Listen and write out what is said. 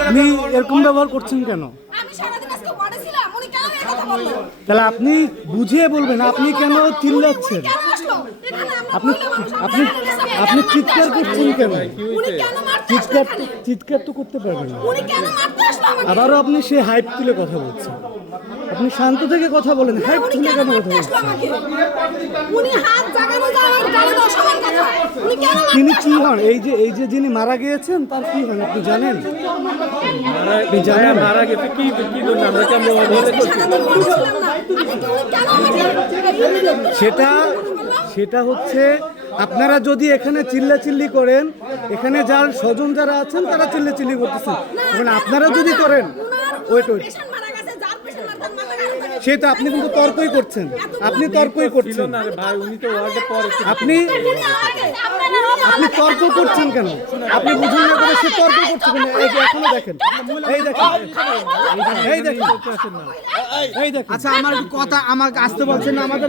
আপনি এরকম ব্যবহার করছেন কেন? তাহলে আপনি বুঝিয়ে বলবেন, আপনি কেন চিল্লাচ্ছেন? আপনি আপনি আপনি চিৎকার করছেন কেন? চিৎকার তো করতে পারবেন না। আবারও আপনি সে হাইপ তুলে কথা বলছেন। আপনি শান্ত থেকে কথা বলেন, হাইপ তুলে কেন কথা বলছেন? তিনি কি হন? এই যে যিনি মারা গিয়েছেন তার কি হন আপনি জানেন? মারা গেছে কি জন্য আমরা কেমন সেটা হচ্ছে আপনারা যদি এখানে চিল্লাচিল্লি করেন, এখানে যার স্বজন যারা আছেন তারা চিল্লাচিল্লি করতেছেন, এখন আপনারা যদি করেন ওয়েট সেটা আপনি কিন্তু তর্কই করছেন। আপনি তর্কই করছেন আপনি তর্ক করছেন কেন? আপনি বুঝুন না করে সে তর্ক করছে কেন? এখনো দেখেন, এই দেখেন। আচ্ছা আমার কথা আমাকে আসতে বলছেন না, আমাদের